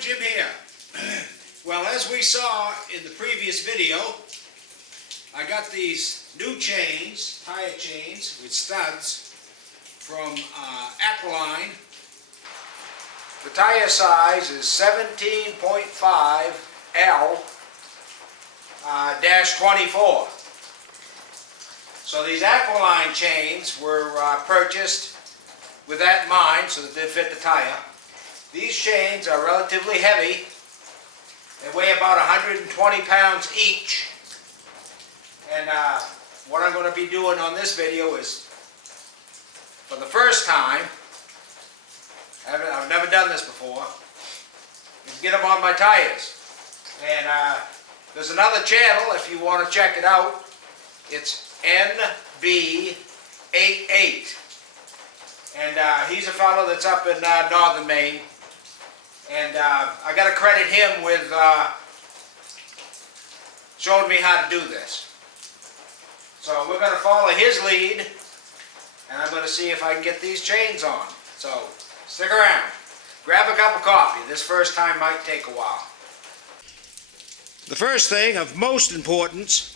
Jim here. Well, as we saw in the previous video, I got these new chains, tire chains with studs from Aquiline. The tire size is 17.5 L -24. So these Aquiline chains were purchased with that in mind so that they fit the tire. These chains are relatively heavy. They weigh about 120 pounds each. And what I'm going to be doing on this video is, for the first time, I've never done this before, is get them on my tires. And there's another channel if you want to check it out. It's NB88. And he's a fellow that's up in northern Maine. And I got to credit him with showing me how to do this. So we're going to follow his lead, and I'm going to see if I can get these chains on. So stick around. Grab a cup of coffee. This first time might take a while. The first thing of most importance,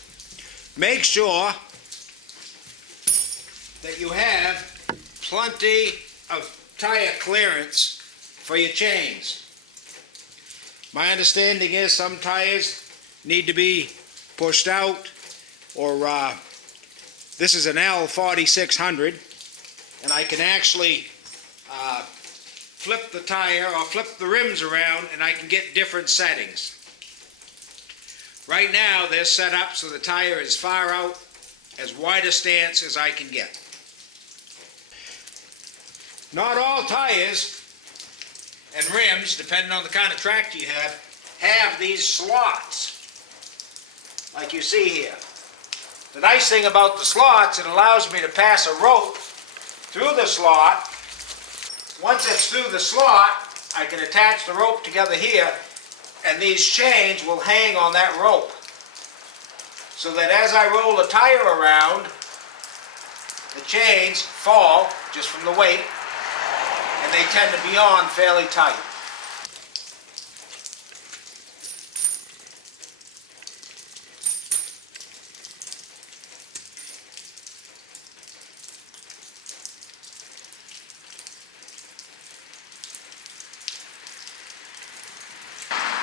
make sure that you have plenty of tire clearance for your chains. My understanding is some tires need to be pushed out, or this is an L4600, and I can actually flip the tire or flip the rims around and I can get different settings. Right now they're set up so the tire is far out, as wide a stance as I can get. Not all tires and rims, depending on the kind of tractor you have these slots like you see here. The nice thing about the slots, it allows me to pass a rope through the slot. Once it's through the slot, I can attach the rope together here, and these chains will hang on that rope, so that as I roll the tire around, the chains fall just from the weight, and they tend to be on fairly tight.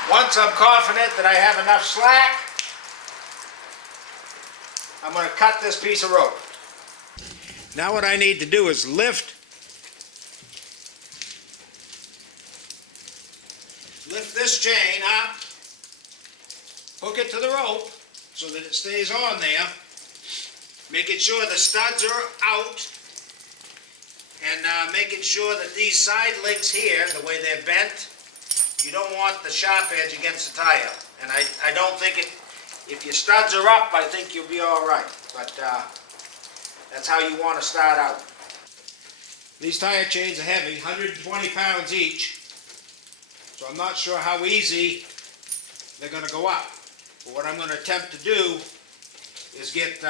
Once I'm confident that I have enough slack, I'm going to cut this piece of rope. Now what I need to do is lift this chain up, hook it to the rope so that it stays on there, making sure the studs are out, and making sure that these side links here, the way they're bent, you don't want the sharp edge against the tire. And I don't think it, if your studs are up, I think you'll be all right. But that's how you want to start out. These tire chains are heavy, 120 pounds each. So I'm not sure how easy they're going to go up. But what I'm going to attempt to do is get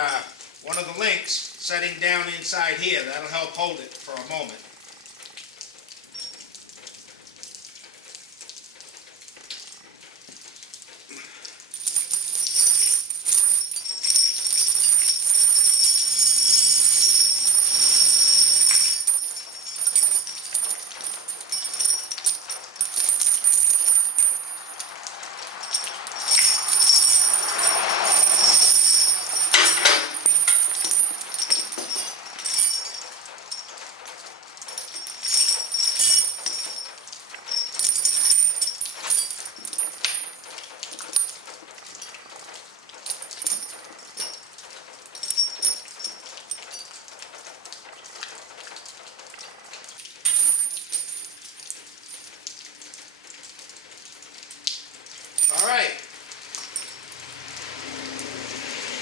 one of the links setting down inside here. That'll help hold it for a moment. Alright,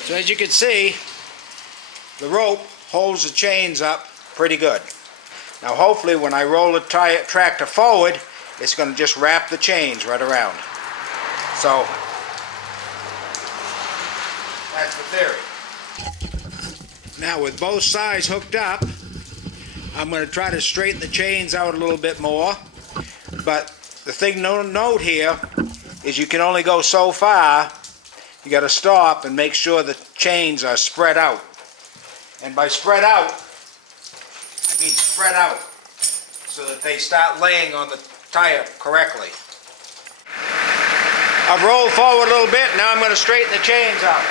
so as you can see, the rope holds the chains up pretty good. Now hopefully when I roll the tractor forward, it's going to just wrap the chains right around. So that's the theory. Now with both sides hooked up, I'm going to try to straighten the chains out a little bit more, but the thing to note here is you can only go so far. You got to stop and make sure the chains are spread out. And by spread out, I mean spread out so that they start laying on the tire correctly. I've rolled forward a little bit, now I'm going to straighten the chains out.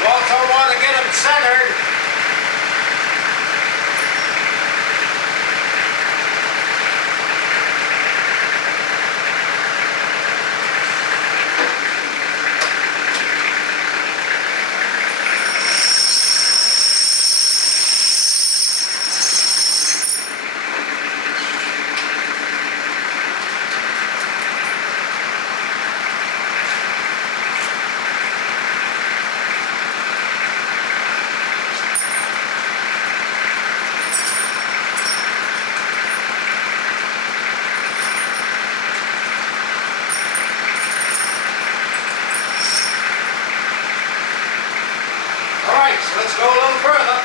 You also want to get them centered. So let's go a little further.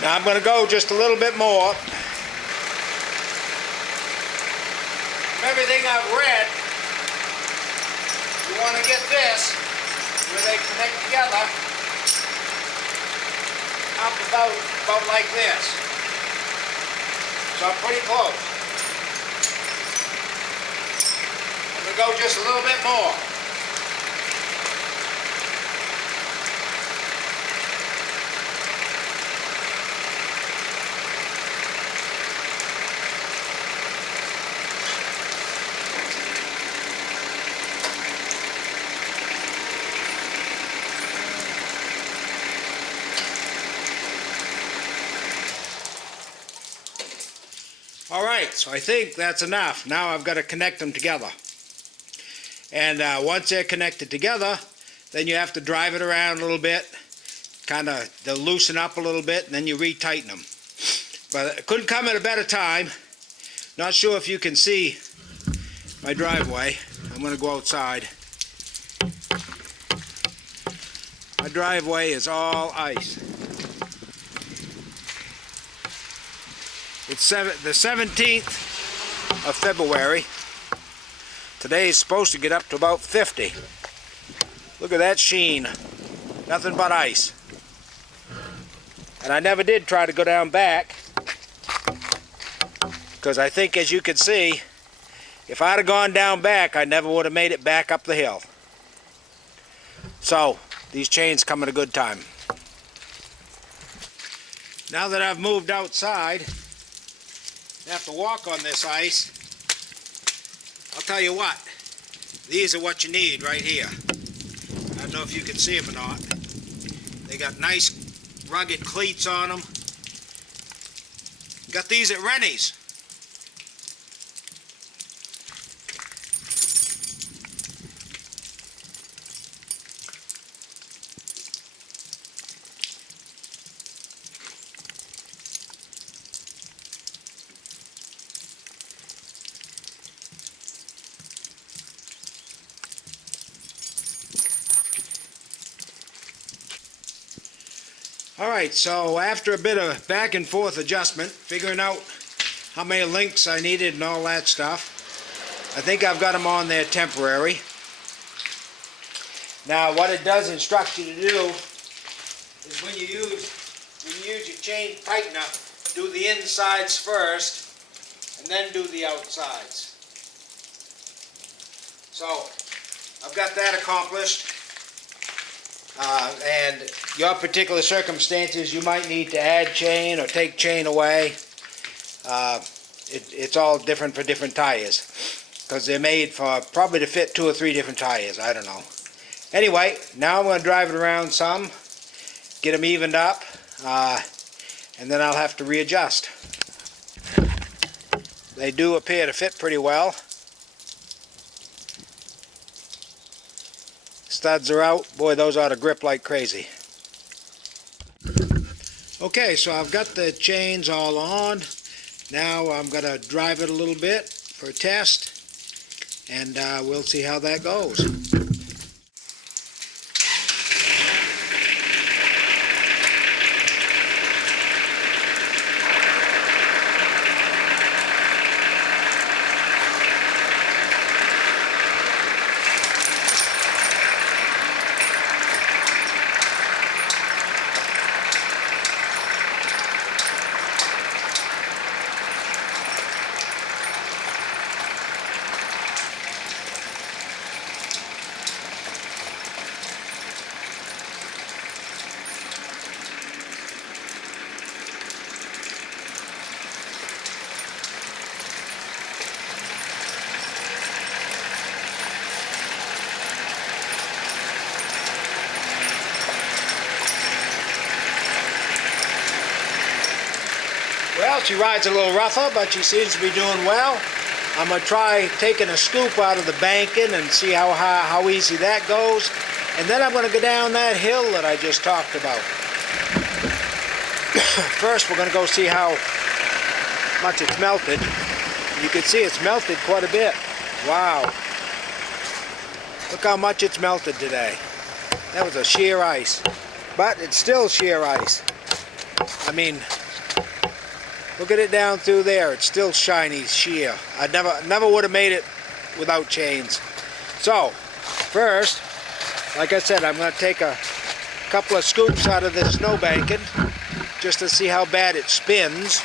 Now I'm going to go just a little bit more. From everything I've read, you want to get this where they connect together up about like this. So I'm pretty close. I'm going to go just a little bit more. Alright, so I think that's enough. Now I've got to connect them together. And once they're connected together, then you have to drive it around a little bit. They'll loosen up a little bit, and then you retighten them. But it couldn't come at a better time. Not sure if you can see my driveway. I'm going to go outside. My driveway is all ice. It's the 17th of February. Today is supposed to get up to about 50. Look at that sheen. Nothing but ice. And I never did try to go down back, because I think, as you can see, if I'd have gone down back, I never would have made it back up the hill. So these chains come at a good time. Now that I've moved outside, I have to walk on this ice. I'll tell you what, these are what you need right here. I don't know if you can see them or not. They got nice rugged cleats on them. Got these at Rennie's. Alright, so after a bit of back and forth adjustment, figuring out how many links I needed and all that stuff, I think I've got them on there temporary. Now what it does instruct you to do is when you use your chain tightener, do the insides first and then do the outsides. So I've got that accomplished. And your particular circumstances, you might need to add chain or take chain away. It's all different for different tires, because they're made for probably to fit 2 or 3 different tires. I don't know. Anyway, now I'm going to drive it around some, get them evened up, and then I'll have to readjust. They do appear to fit pretty well. Studs are out. Boy, those ought to grip like crazy. Okay, so I've got the chains all on. Now I'm going to drive it a little bit for a test, and we'll see how that goes. Well, she rides a little rougher, but she seems to be doing well. I'm going to try taking a scoop out of the banking and see how easy that goes. And then I'm going to go down that hill that I just talked about. First, we're going to go see how much it's melted. You can see it's melted quite a bit. Wow. Look how much it's melted today. That was a sheer ice. But it's still sheer ice. I mean, look at it down through there. It's still shiny, sheer. I never would have made it without chains. So, first, like I said, I'm going to take a couple of scoops out of this snow banking just to see how bad it spins.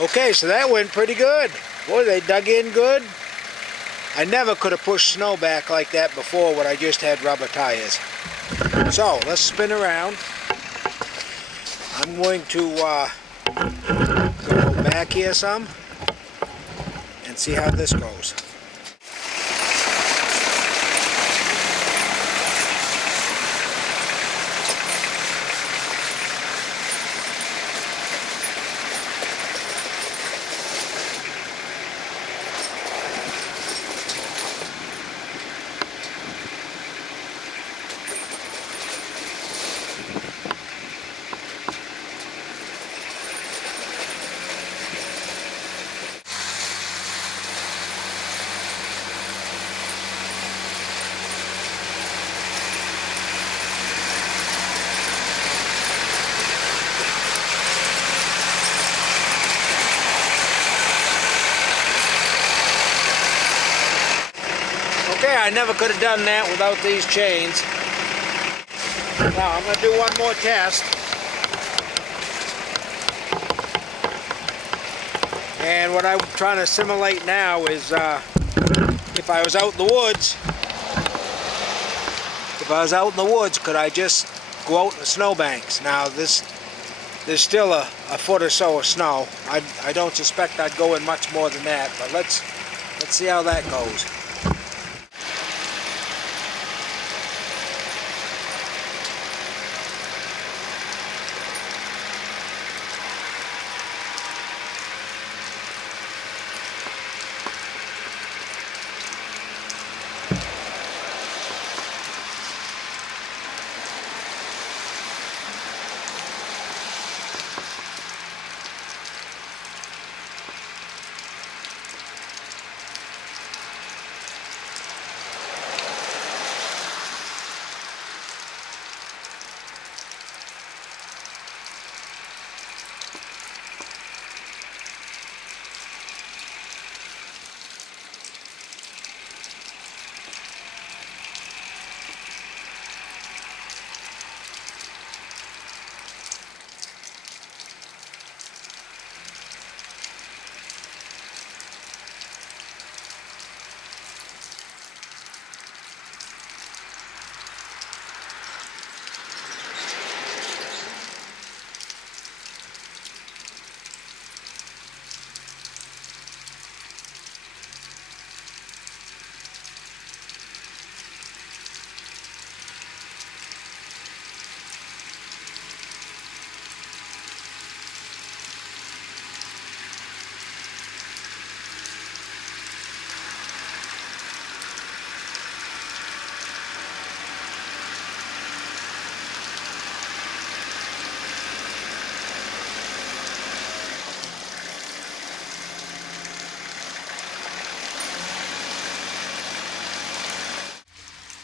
Okay, so that went pretty good. Boy, they dug in good. I never could have pushed snow back like that before when I just had rubber tires. So, let's spin around. I'm going to go back here some and and see how this goes. Okay, I never could have done that without these chains. Now I'm going to do one more test. And what I'm trying to simulate now is if I was out in the woods, could I just go out in the snowbanks? Now there's still a foot or so of snow. I don't suspect I'd go in much more than that, but let's see how that goes.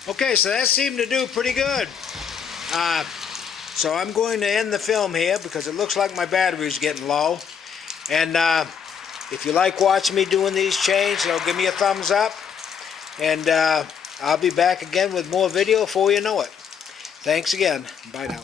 Okay, so that seemed to do pretty good. So I'm going to end the film here because it looks like my battery's getting low. And if you like watching me doing these chains, give me a thumbs up. And I'll be back again with more video before you know it. Thanks again. Bye now.